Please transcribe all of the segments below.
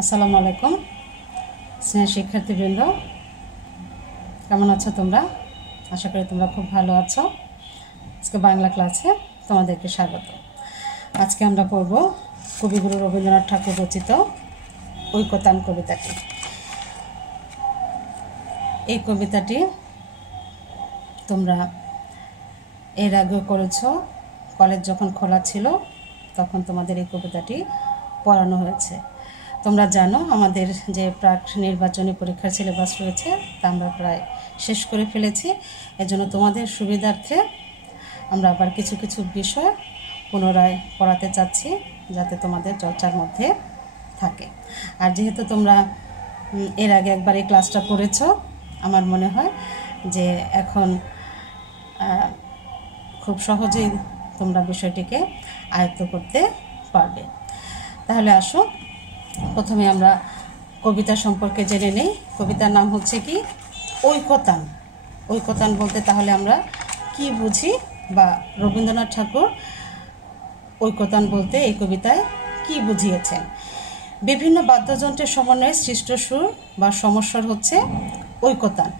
আসসালামু আলাইকুম স্নেহ শিক্ষার্থীবৃন্দ, কেমন আছো তোমরা? আশা করি তোমরা খুব ভালো আছো। আজকে বাংলা ক্লাসে তোমাদেরকে স্বাগত। আজকে আমরা পড়ব কবিগুরু রবীন্দ্রনাথ ঠাকুর রচিত ঐকতান কবিতাটি। এই কবিতাটি তোমরা এর আগেও করেছো। কলেজ যখন খোলা ছিল তখন তোমাদের এই কবিতাটি পড়ানো হয়েছে। তোমরা জানো আমাদের যে প্রাক নির্বাচনী পরীক্ষার সিলেবাস রয়েছে তা আমরা প্রায় শেষ করে ফেলেছি। এজন্য তোমাদের সুবিধার্থে আমরা আবার কিছু কিছু বিষয় পুনরায় পড়াতে চাচ্ছি, যাতে তোমাদের চর্চার মধ্যে থাকে। আর যেহেতু তোমরা এর আগে একবার এই ক্লাসটা করেছো, আমার মনে হয় যে এখন খুব সহজেই তোমরা বিষয়টিকে আয়ত্ত করতে পারবে। তাহলে আসো, প্রথমে আমরা কবিতা সম্পর্কে জেনে নেই। কবিতার নাম হচ্ছে কি? ঐকতান। ঐকতান বলতে তাহলে আমরা কি বুঝি, বা রবীন্দ্রনাথ ঠাকুর ঐকতান বলতে এই কবিতায় কি বুঝিয়েছেন? বিভিন্ন বাদ্যযন্ত্রের সমন্বয়ে সৃষ্ট সুর বা সমস্বর হচ্ছে ঐকতান।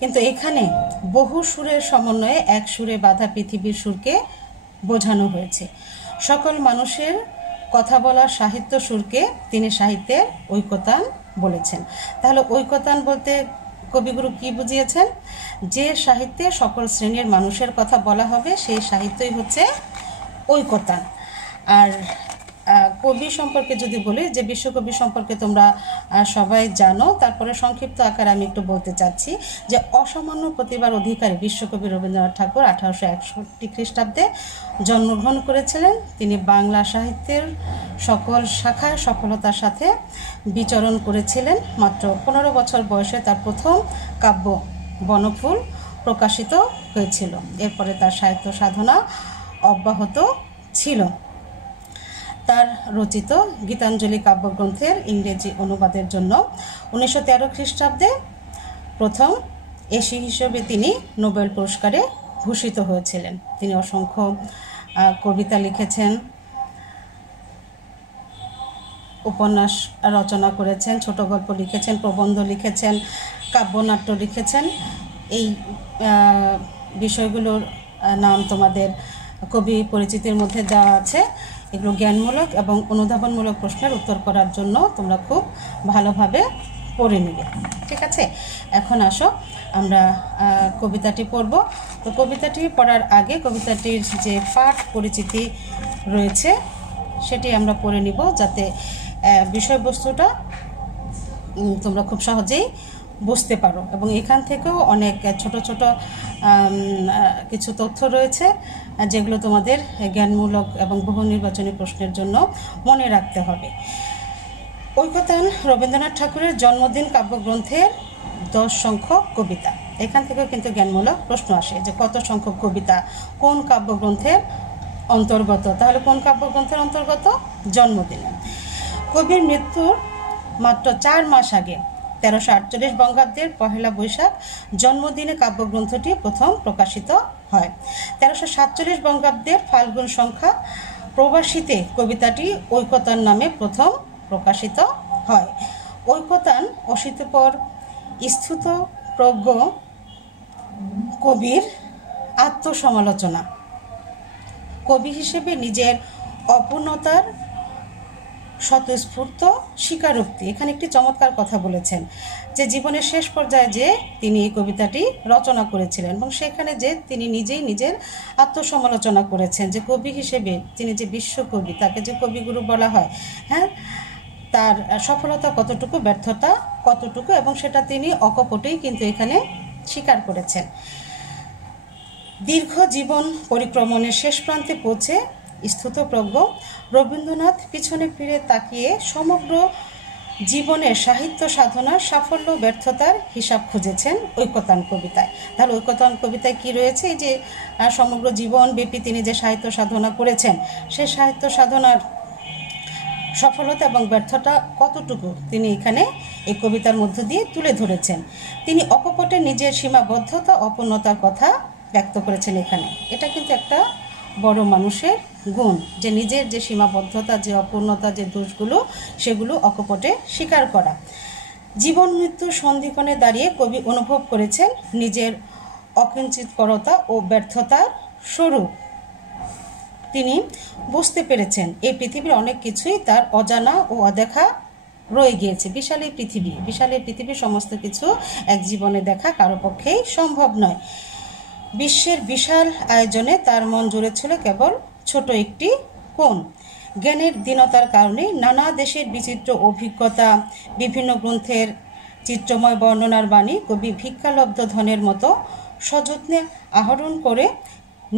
কিন্তু এখানে বহু সুরের সমন্বয়ে এক সুরে বাঁধা পৃথিবীর সুরকে বোঝানো হয়েছে। সকল মানুষের কথা বলার সাহিত্য সুরকে তিনি সাহিত্যের ঐকতান বলেছেন। তাহলে ঐকতান বলতে কবিগুরু কি বুঝিয়েছেন? যে সাহিত্যে সকল শ্রেণীর মানুষের কথা বলা হবে সেই সাহিত্যই হচ্ছে ঐকতান। আর কবি সম্পর্কে যদি বলি, যে বিশ্বকবি সম্পর্কে তোমরা সবাই জানো, তারপরে সংক্ষিপ্ত আকারে আমি একটু বলতে চাচ্ছি যে অসামান্য প্রতিভার অধিকারী বিশ্বকবি রবীন্দ্রনাথ ঠাকুর 1861 খ্রিস্টাব্দে জন্মগ্রহণ করেছিলেন। তিনি বাংলা সাহিত্যের সকল শাখায় সফলতার সাথে বিচরণ করেছিলেন। মাত্র 15 বছর বয়সে তার প্রথম কাব্য বনফুল প্রকাশিত হয়েছিল। এরপরে তার সাহিত্য সাধনা অব্যাহত ছিল। তার রচিত গীতাঞ্জলি কাব্যগ্রন্থের ইংরেজি অনুবাদের জন্য 1913 খ্রিস্টাব্দে প্রথম এশি হিসেবে তিনি নোবেল পুরস্কারে ভূষিত হয়েছিলেন। তিনি অসংখ্য কবিতা লিখেছেন, উপন্যাস রচনা করেছেন, ছোট গল্প লিখেছেন, প্রবন্ধ লিখেছেন, কাব্যনাট্য লিখেছেন। এই বিষয়গুলোর নাম তোমাদের কবি পরিচিতির মধ্যে দেওয়া আছে। এগুলো জ্ঞানমূলক এবং অনুধাবনমূলক প্রশ্নের উত্তর করার জন্য তোমরা খুব ভালোভাবে পড়ে নিবে, ঠিক আছে? এখন আসো আমরা কবিতাটি পড়ব। তো কবিতাটি পড়ার আগে কবিতাটির যে পাঠ পরিচিতি রয়েছে সেটি আমরা পড়ে নিব, যাতে বিষয়বস্তুটা তোমরা খুব সহজেই বুঝতে পারো। এবং এখান থেকেও অনেক ছোট ছোট কিছু তথ্য রয়েছে যেগুলো তোমাদের জ্ঞানমূলক এবং বহু নির্বাচনী প্রশ্নের জন্য মনে রাখতে হবে। ঐকতান রবীন্দ্রনাথ ঠাকুরের জন্মদিন কাব্যগ্রন্থের 10 সংখ্যক কবিতা। এখান থেকেও কিন্তু জ্ঞানমূলক প্রশ্ন আসে যে কত সংখ্যক কবিতা কোন কাব্যগ্রন্থের অন্তর্গত। তাহলে কোন কাব্যগ্রন্থের অন্তর্গত? জন্মদিন। কবির মৃত্যুর মাত্র 4 মাস আগে 1348 বঙ্গাব্দের 1 বৈশাখ জন্মদিনে কাব্যগ্রন্থটি প্রথম প্রকাশিত হয়। 1347 বঙ্গাব্দের ফাল্গুন সংখ্যা প্রবাসীতে কবিতাটি ঐকতান নামে প্রথম প্রকাশিত হয়। ঐকতান অশীতিপর স্থুত প্রজ্ঞ কবির আত্মসমালোচনা। কবি হিসেবে নিজের অপূর্ণতার স্বতঃস্ফূর্ত স্বীকারোক্তি। এখানে একটি চমৎকার কথা বলেছেন যে জীবনের শেষ পর্যায়ে যে তিনি এই কবিতাটি রচনা করেছিলেন এবং সেখানে যে তিনি নিজেই নিজের আত্মসমালোচনা করেছেন যে কবি হিসেবে তিনি যে বিশ্বকবি, তাকে যে কবিগুরু বলা হয়, হ্যাঁ, তার সফলতা কতটুকু, ব্যর্থতা কতটুকু, এবং সেটা তিনি অকপটেই কিন্তু এখানে স্বীকার করেছেন। দীর্ঘ জীবন পরিক্রমণের শেষ প্রান্তে পৌঁছে স্থূতপ্রজ্ঞ রবীন্দ্রনাথ পিছনে ফিরে তাকিয়ে সমগ্র জীবনের সাহিত্য সাধনার সাফল্য ব্যর্থতার হিসাব খুঁজেছেন ঐকতান কবিতায়। তাহলে ঐকতান কবিতায় কি রয়েছে? এই যে সমগ্র জীবন ব্যাপী তিনি যে সাহিত্য সাধনা করেছেন, সেই সাহিত্য সাধনার সফলতা এবং ব্যর্থতা কতটুকু তিনি এখানে এই কবিতার মধ্য দিয়ে তুলে ধরেছেন। তিনি অকপটে নিজের সীমাবদ্ধতা অপূর্ণতার কথা ব্যক্ত করেছেন এখানে। এটা কিন্তু একটা বড় মানুষের গুণ, যে নিজের যে সীমাবদ্ধতা, যে অপূর্ণতা, যে দোষগুলো, সেগুলো অকপটে স্বীকার করা। জীবন মৃত্যু সন্ধিক্ষণে দাঁড়িয়ে কবি অনুভব করেছেন নিজের অকিঞ্চিতকরতা ও ব্যর্থতার স্বরূপ। তিনি বুঝতে পেরেছেন এই পৃথিবীর অনেক কিছুই তার অজানা ও অদেখা রয়ে গিয়েছে। বিশাল এই পৃথিবীর সমস্ত কিছু এক জীবনে দেখা কারো পক্ষেই সম্ভব নয়। বিশ্বের বিশাল আয়োজনে তার মন জুড়ে ছিল কেবল ছোট একটি কোণ। জ্ঞানের দীনতার কারণে নানা দেশের বিচিত্র অভিজ্ঞতা, বিভিন্ন গ্রন্থের চিত্রময় বর্ণনার বাণী কবি ভিক্ষালব্ধ ধনের মতো সযত্নে আহরণ করে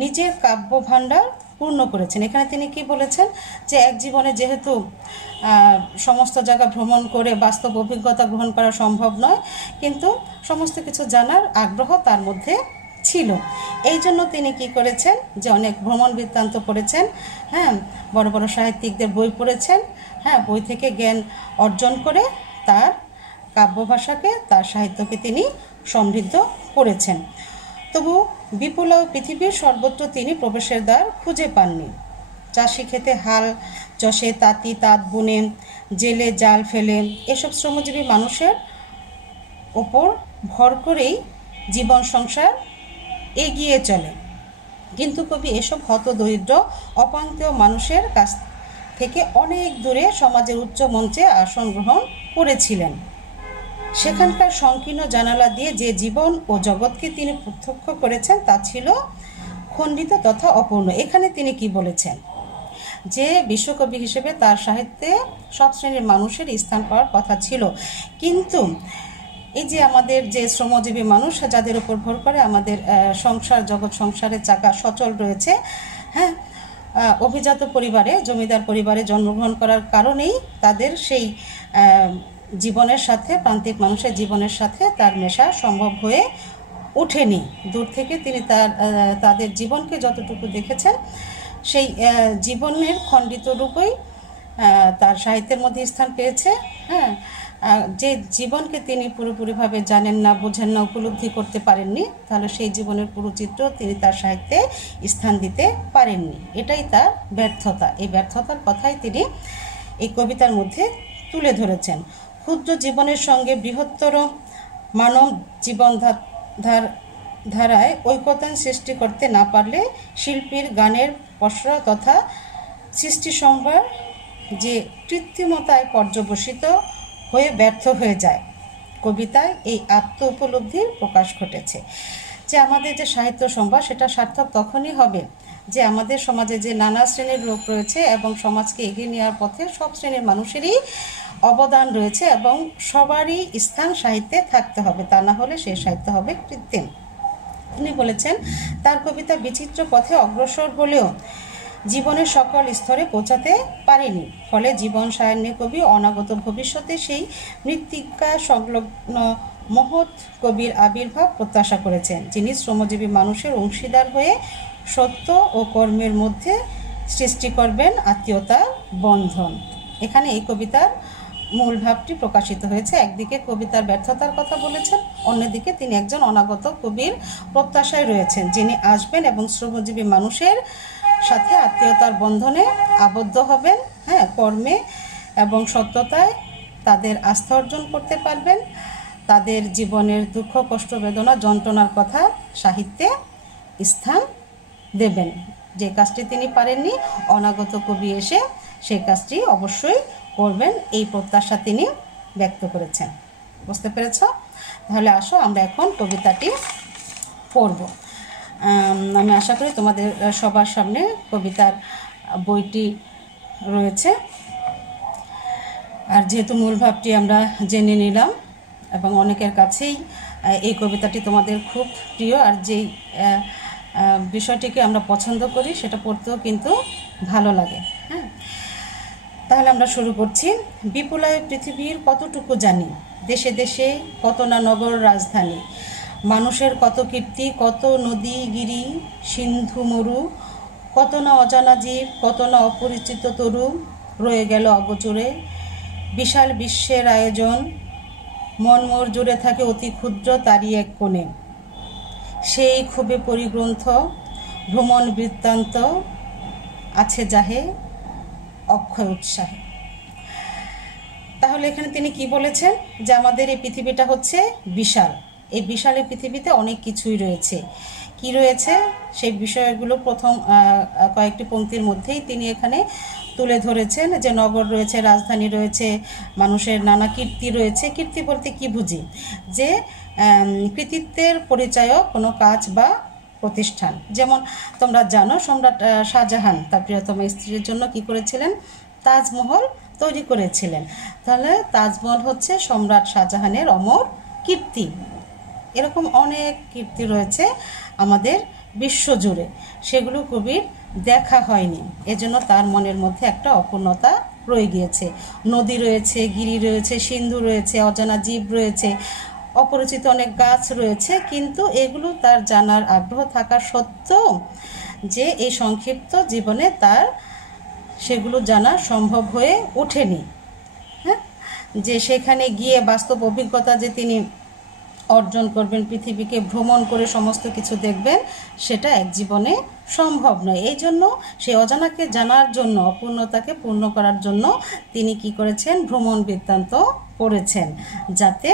নিজের কাব্য ভাণ্ডার পূর্ণ করেছেন। এখানে তিনি কি বলেছেন, যে এক জীবনে যেহেতু সমস্ত জায়গা ভ্রমণ করে বাস্তব অভিজ্ঞতা গ্রহণ করা সম্ভব নয়, কিন্তু সমস্ত কিছু জানার আগ্রহ তার মধ্যে ছিল। এই জন্য তিনি কি করেছেন, যে অনেক ভ্রমণ বৃত্তান্ত পড়েছেন, বড় বড় সাহিত্যিকদের বই পড়েছেন, বই থেকে জ্ঞান অর্জন করে তার কাব্য ভাষাকে, তার সাহিত্যকে তিনি সমৃদ্ধ করেছেন। তবু বিপুল পৃথিবীর সর্বত্র তিনি প্রবেশের দ্বার খুঁজে পাননি। চাষি খেতে হাল চষে, তাঁত বুনে, জেলে জাল ফেলে, এসব শ্রমজীবী মানুষের ওপর ভর করেই জীবন সংসার এগিয়ে চলে। কিন্তু কবি এসব হতদরিদ্র অপান্তেয় মানুষের কাছ থেকে অনেক দূরে সমাজের উচ্চ মঞ্চে আসন গ্রহণ করেছিলেন। সেখানকার সংকীর্ণ জানালা দিয়ে যে জীবন ও জগৎকে তিনি প্রত্যক্ষ করেছেন তা ছিল খণ্ডিত তথা অপূর্ণ। এখানে তিনি কি বলেছেন, যে বিশ্বকবি হিসেবে তার সাহিত্যে সব শ্রেণীর মানুষের স্থান পাওয়ার কথা ছিল, কিন্তু এই যে আমাদের যে শ্রমজীবী মানুষ, যাদের উপর ভর করে আমাদের সংসারের চাকা সচল রয়েছে, অভিজাত পরিবারে, জমিদার পরিবারে জন্মগ্রহণ করার কারণেই তাদের সেই জীবনের সাথে, প্রান্তিক মানুষের জীবনের সাথে তার মেশা সম্ভব হয়ে ওঠেনি। দূর থেকে তিনি তাদের জীবনকে যতটুকু দেখেছেন, সেই জীবনের খণ্ডিত রূপই তার সাহিত্যের মধ্যে স্থান পেয়েছে। যে জীবনকে তিনি পুরোপুরিভাবে জানেন না, বোঝেন না, উপলব্ধি করতে পারেননি, তাহলে সেই জীবনের পুরো চিত্র তিনি তার সাহিত্যে স্থান দিতে পারেননি। এটাই তার ব্যর্থতা। এই ব্যর্থতার কথাই তিনি এই কবিতার মধ্যে তুলে ধরেছেন। ক্ষুদ্র জীবনের সঙ্গে বৃহত্তর মানব জীবন ধারায় ঐকতান সৃষ্টি করতে না পারলে শিল্পীর গানের পসরা তথা সৃষ্টি সম্ভার যে কৃত্রিমতায় পর্যবসিত হয়ে ব্যর্থ হয়ে যায়। কবিতায় এই আত্ম উপলব্ধির প্রকাশ ঘটেছে, যে আমাদের যে সাহিত্য সম্ভার সেটা সার্থক তখনই হবে যে আমাদের সমাজে যে নানা শ্রেণীর লোক রয়েছে এবং সমাজকে এগিয়ে নেওয়ার পথে সব শ্রেণীর মানুষেরই অবদান রয়েছে এবং সবারই স্থান সাহিত্যে থাকতে হবে, তা না হলে সেই সাহিত্য হবে কৃত্রিম। তিনি বলেছেন, তার কবিতা বিচিত্র পথে অগ্রসর হলেও জীবনের সকল স্তরে পৌঁছাতে পারেনি। ফলে জীবন সায়ান্নে কবি অনাগত ভবিষ্যতে সেই মৃত্তিকা সংলগ্ন মহৎ কবির আবির্ভাব প্রত্যাশা করেছেন, যিনি শ্রমজীবী মানুষের অংশীদার হয়ে সত্য ও কর্মের মধ্যে সৃষ্টি করবেন আত্মীয়তার বন্ধন। এখানে এই কবিতার মূল ভাবটি প্রকাশিত হয়েছে। একদিকে কবিতার ব্যর্থতার কথা বলেছেন, অন্যদিকে তিনি একজন অনাগত কবির প্রত্যাশায় রয়েছেন, যিনি আসবেন এবং শ্রমজীবী মানুষের সাথে আত্মীয়তার বন্ধনে আবদ্ধ হবেন, কর্মে এবং সত্যতায় তাদের আস্থা অর্জন করতে পারবেন, তাদের জীবনের দুঃখ, কষ্ট, বেদনা, যন্ত্রণার কথা সাহিত্যে স্থান দেবেন। যে কাজটি তিনি পারেননি, অনাগত কবি এসে সেই কাজটি অবশ্যই করবেন, এই প্রত্যাশা তিনি ব্যক্ত করেছেন। বুঝতে পেরেছ? তাহলে আসো আমরা এখন কবিতাটি পড়ব। আমি আশা করি তোমাদের সবার সামনে কবিতার বইটি রয়েছে। আর যেহেতু মূল ভাবটি আমরা জেনে নিলাম এবং অনেকের কাছেই এই কবিতাটি তোমাদের খুব প্রিয়, আর যেই বিষয়টিকে আমরা পছন্দ করি সেটা পড়তেও কিন্তু ভালো লাগে। তাহলে আমরা শুরু করছি। বিপুলায় পৃথিবীর কতটুকু জানি, দেশে দেশে কত না নগর রাজধানী, মানুষের কত কীর্তি, কত নদী গিরি সিন্ধু মরু, কত না অজানা জীব, কত না অপরিচিত তরু রয়ে গেল অগোচরে। বিশাল বিশ্বের আয়োজন, মন মোর জুড়ে থাকে অতি ক্ষুদ্র তারই এক কোণে। সেই ক্ষোভে পরিগ্রন্থ ভ্রমণ বৃত্তান্ত আছে যাহে অক্ষয় উৎসাহে। তাহলে এখানে তিনি কি বলেছেন যে আমাদের এই পৃথিবীটা হচ্ছে বিশাল, এই বিশাল এই পৃথিবীতে অনেক কিছুই রয়েছে। কি রয়েছে সেই বিষয়গুলো প্রথম কয়েকটি পংক্তির মধ্যেই তিনি এখানে তুলে ধরেছেন যে নগর রয়েছে, রাজধানী রয়েছে, মানুষের নানা কীর্তি রয়েছে। কীর্তি বলতে কি বুঝি? যে কৃতিত্বের পরিচয়ক কোনো কাজ বা প্রতিষ্ঠান। যেমন তোমরা জানো সম্রাট শাহজাহান তার প্রিয়তম স্ত্রীর জন্য কি করেছিলেন? তাজমহল তৈরি করেছিলেন। তাহলে তাজমহল হচ্ছে সম্রাট শাহজাহানের অমর কীর্তি। এরকম অনেক কীর্তি রয়েছে আমাদের বিশ্বজুড়ে, সেগুলো কবির দেখা হয়নি, এজন্য তার মনের মধ্যে একটা অপূর্ণতা রয়ে গিয়েছে। নদী রয়েছে, গিরি রয়েছে, সিন্ধু রয়েছে, অজানা জীব রয়েছে, অপরিচিত অনেক গাছ রয়েছে, কিন্তু এগুলো তার জানার আগ্রহ থাকা সত্ত্বেও যে এই সংক্ষিপ্ত জীবনে তার সেগুলো জানা সম্ভব হয়ে ওঠেনি। হ্যাঁ, যে সেখানে গিয়ে বাস্তব অভিজ্ঞতা যে তিনি অর্জন করবেন, পৃথিবীকে ভ্রমণ করে সমস্ত কিছু দেখবেন, সেটা এক জীবনে সম্ভব নয়। এই জন্য সেই অজানাকে জানার জন্য, অপূর্ণতাকে পূর্ণ করার জন্য তিনি কি করেছেন? ভ্রমণ বৃত্তান্ত পড়েছেন, যাতে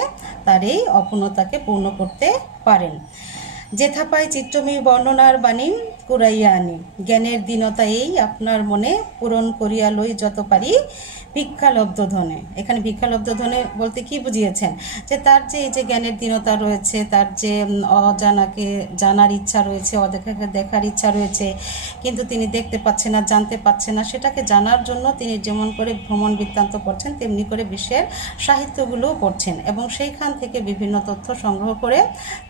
তার এই অপূর্ণতাকে পূর্ণ করতে পারেন। যেথা পাই চিত্রমী বর্ণনার বাণী কুড়াইয়া আনি, জ্ঞানের দীনতা এই আপনার মনে পূরণ করিয়া লই যত পারি ভিক্ষালব্ধ ধনে। এখানে ভিক্ষালব্ধ ধনে বলতে কি বুঝিয়েছেন? যে তার যে এই যে জ্ঞানের দীনতা রয়েছে, তার যে অজানাকে জানার ইচ্ছা রয়েছে, অদেখাকে দেখার ইচ্ছা রয়েছে, কিন্তু তিনি দেখতে পাচ্ছেন না, জানতে পাচ্ছেন না, সেটাকে জানার জন্য তিনি যেমন করে ভ্রমণ বৃত্তান্ত পড়ছেন, তেমনি করে বিশ্বের সাহিত্যগুলোও পড়ছেন এবং সেইখান থেকে বিভিন্ন তথ্য সংগ্রহ করে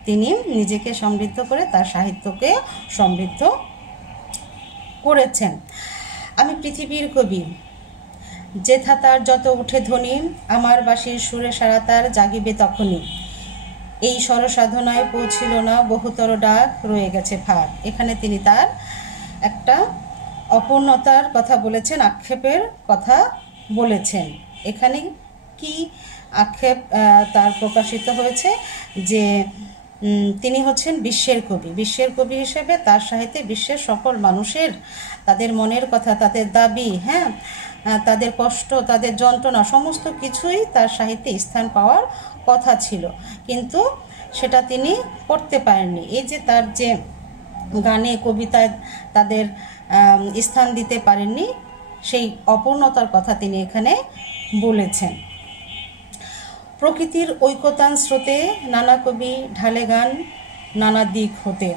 তিনি নিজেকে সমৃদ্ধ করে তার সাহিত্যকে সমৃদ্ধ করেছেন। আমি পৃথিবীর কবি, যেথা তার যত উঠে ধ্বনি, আমার বাঁশির সুরে সারা তার জাগিবে তখনই, এই স্বরসাধনায় পৌঁছিল না বহুতর ডাক, রয়ে গেছে ভাগ। এখানে তিনি তার একটা অপূর্ণতার কথা বলেছেন, আক্ষেপের কথা বলেছেন। এখানে কি আক্ষেপ তার প্রকাশিত হয়েছে? যে তিনি হচ্ছেন বিশ্বের কবি। বিশ্বের কবি হিসেবে তার সাহিত্যে বিশ্বের সকল মানুষের তাদের মনের কথা, তাদের দাবি, হ্যাঁ, তাদের কষ্ট, তাদের যন্ত্রণা, সমস্ত কিছুই তার সাহিত্যে স্থান পাওয়ার কথা ছিল, কিন্তু সেটা তিনি করতে পারেননি। এই যে তার যে গানে, কবিতায় তাদের স্থান দিতে পারেননি, সেই অপূর্ণতার কথা তিনি এখানে বলেছেন। প্রকৃতির ঐকতান স্রোতে নানা কবি ঢালে গান নানা দিক হতে,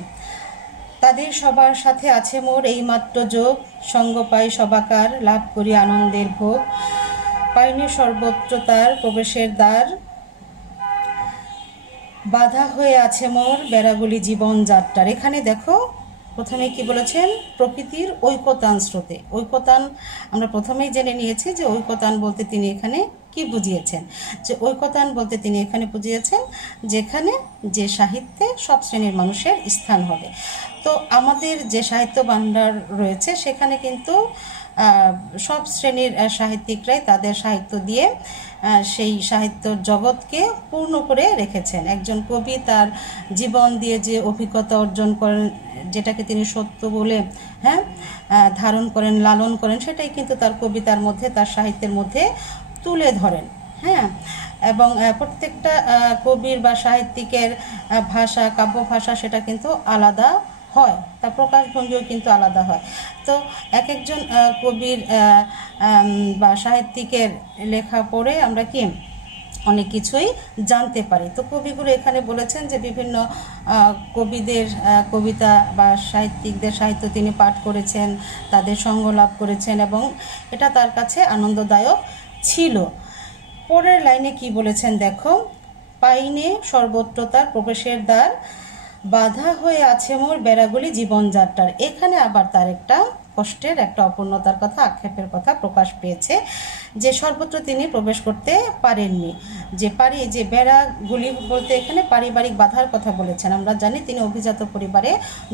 তাদের সবার সাথে আছে মোর এইমাত্র যোগ, সঙ্গ পাই সবাকার লাভ করি আনন্দের ভোগ, পাইনি সর্বত্র তার প্রবেশের দ্বার, বাধা হয়ে আছে মোর বেড়াগুলি জীবন যাত্রার। এখানে দেখো প্রথমে কি বলেছেন? প্রকৃতির ঐকতান স্রোতে। ঐকতান আমরা প্রথমেই জেনে নিয়েছি যে ঐকতান বলতে তিনি এখানে কি বুঝিয়েছেন? যে ঐকতান বলতে তিনি এখানে বুঝিয়েছেন যেখানে যে সাহিত্যে সব শ্রেণীর মানুষের স্থান হবে। তো আমাদের যে সাহিত্য ভাণ্ডার রয়েছে সেখানে কিন্তু সব শ্রেণীর সাহিত্যিকরাই তাদের সাহিত্য দিয়ে সেই সাহিত্য জগৎকে পূর্ণ করে রেখেছেন। একজন কবি তার জীবন দিয়ে যে অভিজ্ঞতা অর্জন করেন, যেটাকে তিনি সত্য বলে ধারণ করেন, লালন করেন, সেটাই কিন্তু তার কবিতার মধ্যে, তার সাহিত্যের মধ্যে তুলে ধরেন। হ্যাঁ, এবং প্রত্যেকটা কবির বা সাহিত্যিকের ভাষা, কাব্য ভাষা সেটা কিন্তু আলাদা হয়, তার প্রকাশভঙ্গিও কিন্তু আলাদা হয়। তো এক একজন কবির বা সাহিত্যিকের লেখা পড়ে আমরা কি অনেক কিছুই জানতে পারি। তো কবিগুরু এখানে বলেছেন যে বিভিন্ন কবিদের কবিতা বা সাহিত্যিকদের সাহিত্য তিনি পাঠ করেছেন, তাদের সঙ্গ লাভ করেছেন এবং এটা তার কাছে আনন্দদায়ক ছিল। পরের লাইনে কি বলেছেন দেখো, পাইনে সর্বত্র তার প্রবেশের দ্বার, বাধা হয়ে আছে মোর বেড়াগুলি জীবনযাত্রার। এখানে আবার তার একটা কষ্টের, একটা অপূর্ণতার কথা, আক্ষেপের কথা প্রকাশ পেয়েছে যে সর্বত্র তিনি প্রবেশ করতে পারেননি। যে বেড়াগুলি বলতে এখানে পারিবারিক বাধার কথা বলেছেন। আমরা জানি তিনি অভিজাত পরিবারে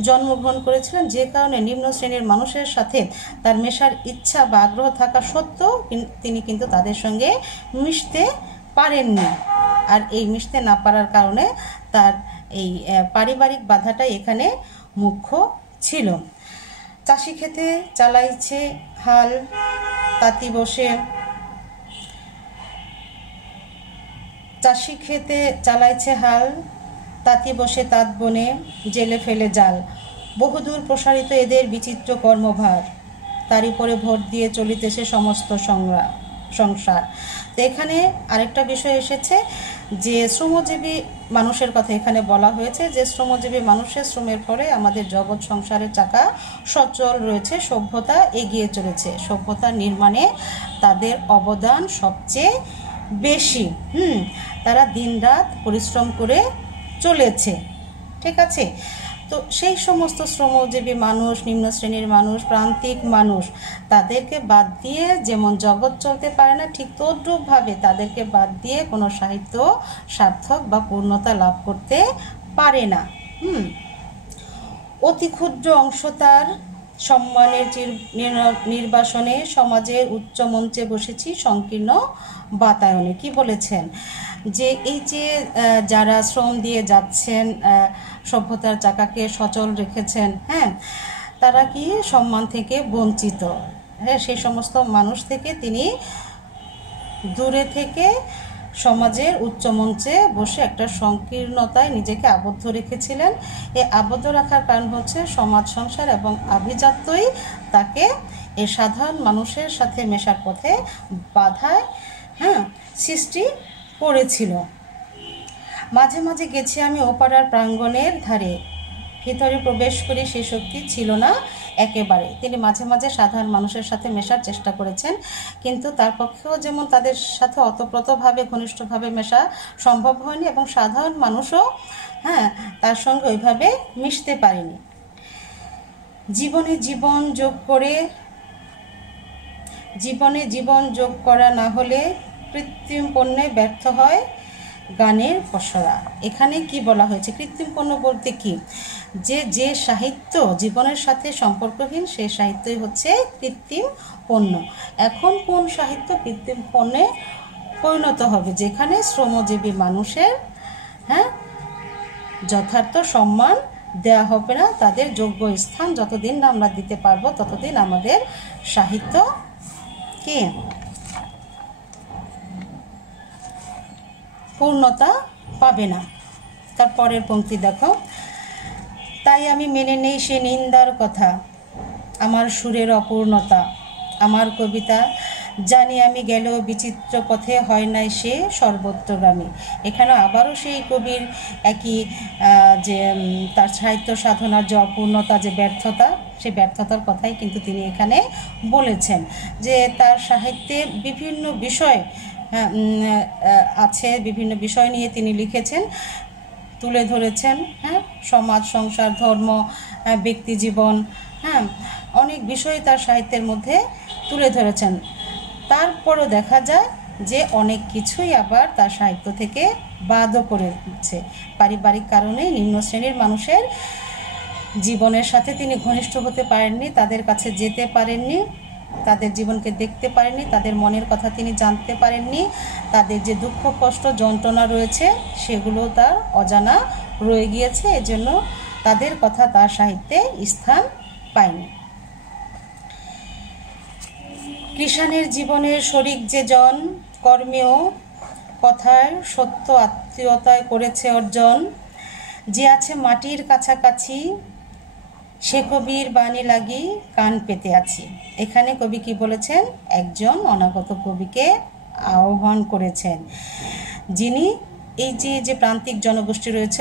জন্মগ্রহণ করেছিলেন, যে কারণে নিম্ন শ্রেণীর মানুষের সাথে তার মেশার ইচ্ছা বা আগ্রহ থাকা সত্ত্বেও তিনি কিন্তু তাদের সঙ্গে মিশতে পারেননি। আর এই মিশতে না পারার কারণে তার এই পারিবারিক বাধাটাই এখানে মুখ্য ছিল। চাষি খেতে চালাইছে হাল, তাঁতি বসে চাষি খেতে চালাইছে হাল, তাঁতি বসে তাঁত বনে, জেলে ফেলে জাল। বহুদূর প্রসারিত এদের বিচিত্র কর্মভার, তার উপরে ভোট দিয়ে চলিতেছে সমস্ত সংসার। তো এখানে আরেকটা বিষয় এসেছে যে শ্রমজীবী মানুষের কথা এখানে বলা হয়েছে, যে শ্রমজীবী মানুষের শ্রমের পরে আমাদের জগৎ সংসারের চাকা সচল রয়েছে, সভ্যতা এগিয়ে চলেছে, সভ্যতার নির্মাণে তাদের অবদান সবচেয়ে বেশি। তারা দিনরাত পরিশ্রম করে চলেছে, ঠিক আছে। তো সেই সমস্ত শ্রমজীবী মানুষ, নিম্ন শ্রেণীর মানুষ, প্রান্তিক মানুষ, তাদেরকে বাদ দিয়ে যেমন জগৎ চলতে পারে না, ঠিক তদ্রূপভাবে তাদেরকে বাদ দিয়ে কোনো সাহিত্য সার্থক বা পূর্ণতা লাভ করতে পারে না। অতি ক্ষুদ্র অংশ তার সম্মানের নির্বাসনে সমাজের উচ্চ মঞ্চে বসেছি সংকীর্ণ বাতায়নে। কি বলেছেন যে এই যে যারা শ্রম দিয়ে যাচ্ছেন, সভ্যতার চাকাকে সচল রেখেছেন, তারা কি সম্মান থেকে বঞ্চিত। সেই সমস্ত মানুষ থেকে তিনি দূরে থেকে সমাজের উচ্চ মঞ্চে বসে একটা সংকীর্ণতায় নিজেকে আবদ্ধ রেখেছিলেন। এই আবদ্ধ রাখার কারণ হচ্ছে সমাজ সংসার এবং আভিজাত্যই তাকে এই সাধারণ মানুষের সাথে মেশার পথে বাধায় সৃষ্টি করেছিল। মাঝে মাঝে গেছি আমি ওপাড়ার প্রাঙ্গণের ধারে, ভিতরে প্রবেশ করি সে শক্তি ছিল না একেবারে। তিনি মাঝে মাঝে সাধারণ মানুষের সাথে মেশার চেষ্টা করেছেন, কিন্তু তার পক্ষেও যেমন তাদের সাথে অতপ্রতভাবে ঘনিষ্ঠভাবে মেশা সম্ভব হয়নি, এবং সাধারণ মানুষও তার সঙ্গে ওইভাবে মিশতে পারেনি। জীবনে জীবন যোগ করা না হলে কৃত্রিম পণ্যে ব্যর্থ হয় গানের পসরা। এখানে কি বলা হয়েছে? কৃত্রিম পণ্য বলতে কি, যে সাহিত্য জীবনের সাথে সম্পর্কহীন সে সাহিত্যই হচ্ছে কৃত্রিম পণ্য। এখন কোন সাহিত্য কৃত্রিম পণ্যে পরিণত হবে? যেখানে শ্রমজীবী মানুষের যথার্থ সম্মান দেওয়া হবে না, তাদের যোগ্য স্থান যতদিন না আমরা দিতে পারবো ততদিন আমাদের সাহিত্য কি পূর্ণতা পাবে না। তারপরের পংক্তি দেখো, তাই আমি মেনে নেই সে নিন্দার কথা, আমার সুরের অপূর্ণতা, আমার কবিতা জানি আমি গেলেও বিচিত্র পথে হয় নাই সে সর্বত্রগামী। এখানে আবারও সেই কবির একই যে তার সাহিত্য সাধনার যে অপূর্ণতা, যে ব্যর্থতা, সেই ব্যর্থতার কথাই কিন্তু তিনি এখানে বলেছেন, যে তার সাহিত্যে বিভিন্ন বিষয় আছে, বিভিন্ন বিষয় নিয়ে তিনি লিখেছেন, তুলে ধরেছেন। সমাজ, সংসার, ধর্ম, ব্যক্তি জীবন, অনেক বিষয় তার সাহিত্যের মধ্যে তুলে ধরেছেন। তারপরও দেখা যায় যে অনেক কিছুই আবার তার সাহিত্য থেকে বাদও করে দিচ্ছে। পারিবারিক কারণে নিম্ন শ্রেণীর মানুষের জীবনের সাথে তিনি ঘনিষ্ঠ হতে পারেননি, তাদের কাছে যেতে পারেননি, তাদের জীবনকে দেখতে পারেননি, তাদের মনের কথা তিনি জানতে পারেননি, তাদের যে দুঃখ কষ্ট যন্ত্রণা রয়েছে সেগুলো তার অজানা রয়ে গিয়েছে, এজন্য তাদের কথা তার সাহিত্যে স্থান পায়নি। কৃষাণের জীবনের শরিক যে জন, কর্মেও কথায় সত্য আত্মীয়তায় করেছে অর্জন, যে আছে মাটির কাছাকাছি সে কবির বাণী লাগি কান পেতে আছি। এখানে কবি কি বলেছেন? একজন অনাগত কবিকে আহ্বান করেছেন, যিনি এই যে প্রান্তিক জনগোষ্ঠী রয়েছে,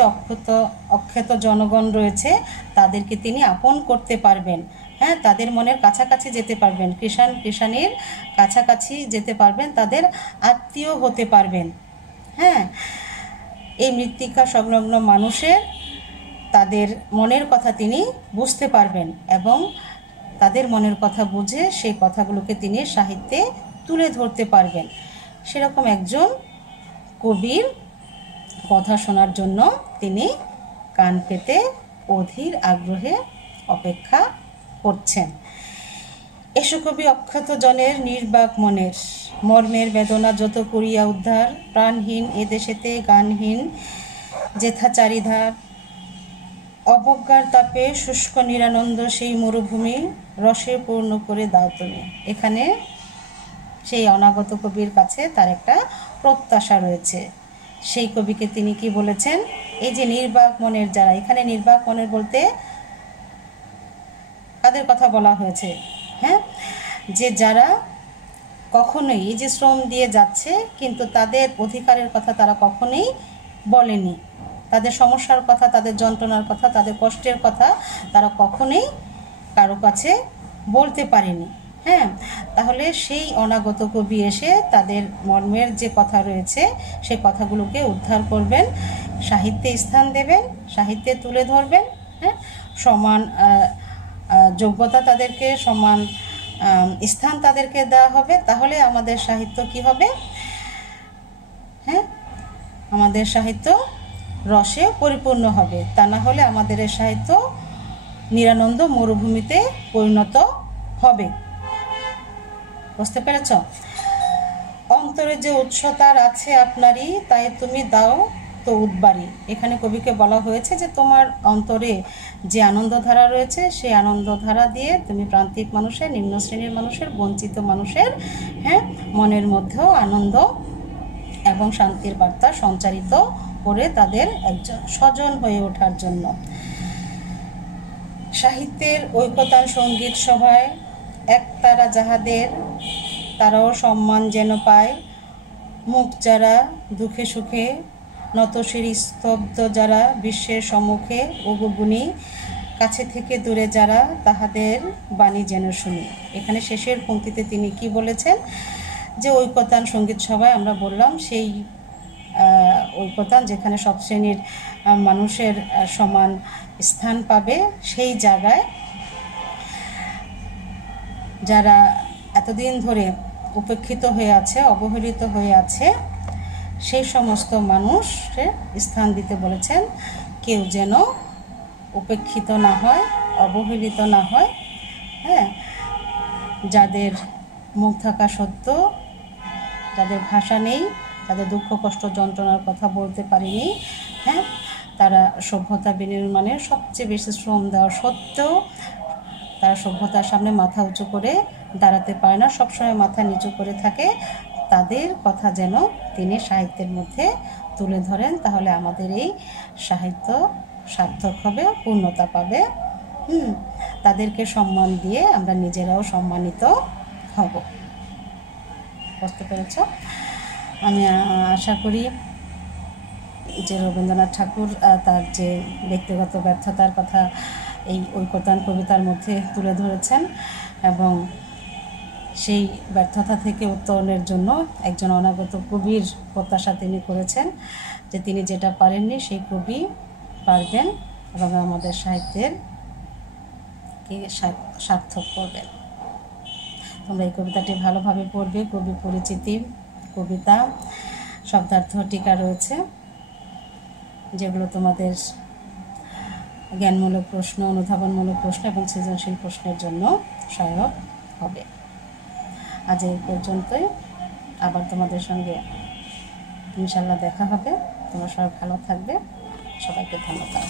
অখ্যাত জনগণ রয়েছে, তাদেরকে তিনি আপন করতে পারবেন, তাদের মনের কাছাকাছি যেতে পারবেন, কৃষাণীর কাছাকাছি যেতে পারবেন, তাদের আত্মীয় হতে পারবেন। এই মৃত্তিকা সংলগ্ন মানুষের তাদের মনের কথা তিনি বুঝতে পারবেন, এবং তাদের মনের কথা বুঝে সেই কথাগুলোকে তিনি সাহিত্যে তুলে ধরতে পারবেন। সেরকম একজন কবির কথা শোনার জন্য তিনি কান পেতে অধীর আগ্রহে অপেক্ষা করছেন। এসো কবি অখ্যাত জনের নির্বাক মনের, মর্মের বেদনা যত করিয়া উদ্ধার, প্রাণহীন এদেশেতে গানহীন যেথা চারিধার, অবজ্ঞার তাপে শুষ্ক নিরানন্দ সেই মরুভূমি রসে পূর্ণ করে দাও তুমি। এখানে সেই অনাগত কবির কাছে তার একটা প্রত্যাশা রয়েছে। সেই কবিকে তিনি কি বলেছেন, এই যে নির্বাক মনের যারা, এখানে নির্বাক মনের বলতে তাদের কথা বলা হয়েছে, হ্যাঁ, যে যারা কখনোই এই যে শ্রম দিয়ে যাচ্ছে কিন্তু তাদের অধিকারের কথা তারা কখনোই বলেনি, তাদের সমস্যার কথা, তাদের যন্ত্রণার কথা, তাদের কষ্টের কথা তারা কখনোই কারো কাছে বলতে পারেনি। হ্যাঁ, তাহলে সেই অনাগত কবি এসে তাদের মর্মের যে কথা রয়েছে সেই কথাগুলোকে উদ্ধার করবেন, সাহিত্যে স্থান দেবেন, সাহিত্যে তুলে ধরবেন। হ্যাঁ, সমান যোগ্যতা তাদেরকে, সমান স্থান তাদেরকে দেওয়া হবে। তাহলে আমাদের সাহিত্য কি হবে? হ্যাঁ, আমাদের সাহিত্য রসে পরিপূর্ণ হবে। তা না হলে আমাদের এই সাহিত্য নিরানন্দ মরুভূমিতে পরিণত হবে। বুঝতে পেরেছ? অন্তরে যে উৎসতার আছে আপনারই, তাই তুমি দাও তো উদ্বারী। এখানে কবিকে বলা হয়েছে যে তোমার অন্তরে যে আনন্দধারা রয়েছে সেই আনন্দধারা দিয়ে তুমি প্রান্তিক মানুষের, নিম্ন শ্রেণীর মানুষের, বঞ্চিত মানুষের, হ্যাঁ, মনের মধ্যেও আনন্দ এবং শান্তির বার্তা সঞ্চারিত করে তাদের একজন স্বজন হয়ে ওঠার জন্য। সাহিত্যের ঐকতান সঙ্গীত সভায় একতারা যাহাদের, তারাও সম্মান যেন পায়। মুখ যারা দুঃখে সুখে, নতশির স্তব্ধ যারা বিশ্বের সম্মুখে, ওগুগুনি কাছে থেকে দূরে যারা, তাহাদের বাণী যেন শুনি। এখানে শেষের পংক্তিতে তিনি কি বলেছেন, যে ঐকতান সঙ্গীত সভায় আমরা বললাম সেই ঐকতান যেখানে সব শ্রেণীর মানুষের সমান স্থান পাবে, সেই জায়গায় যারা এতদিন ধরে উপেক্ষিত হয়ে আছে, অবহেলিত হয়ে আছে, সেই সমস্ত মানুষের স্থান দিতে বলেছেন। কেউ যেন উপেক্ষিত না হয়, অবহেলিত না হয়। হ্যাঁ, যাদের মুখ থাকা সত্ত্বেও, যাদের ভাষা নেই, তাদের দুঃখ কষ্ট যন্ত্রণার কথা বলতে পারেনি, হ্যাঁ, তারা সভ্যতা বিনির্মাণের সবচেয়ে বেশি শ্রম দেওয়া সত্ত্বেও তারা সভ্যতার সামনে মাথা উঁচু করে দাঁড়াতে পারে না, সবসময় মাথা নিচু করে থাকে, তাদের কথা যেন তিনি সাহিত্যের মধ্যে তুলে ধরেন। তাহলে আমাদের এই সাহিত্য সার্থক হবে, পূর্ণতা পাবে। তাদেরকে সম্মান দিয়ে আমরা নিজেরাও সম্মানিত হব। বুঝতে পেরেছ? আমি আশা করি যে রবীন্দ্রনাথ ঠাকুর তার যে ব্যক্তিগত ব্যর্থতার কথা এই ঐকতান কবিতার মধ্যে তুলে ধরেছেন এবং সেই ব্যর্থতা থেকে উত্তরণের জন্য একজন অনাগত কবির প্রত্যাশা তিনি করেছেন, যে তিনি যেটা পারেননি সেই কবি পারবেন এবং আমাদের সাহিত্যের সার্থক করবেন। তোমরা এই কবিতাটি ভালোভাবে পড়বে। কবি পরিচিতি, কবিতা, শব্দার্থ, টিকা রয়েছে, যেগুলো তোমাদের জ্ঞানমূলক প্রশ্ন, অনুধাবনমূলক প্রশ্ন এবং সৃজনশীল প্রশ্নের জন্য সহায়ক হবে। আজ এই পর্যন্তই। আবার তোমাদের সঙ্গে ইনশাল্লাহ দেখা হবে। তোমরা সবাই ভালো থাকবে। সবাইকে ধন্যবাদ।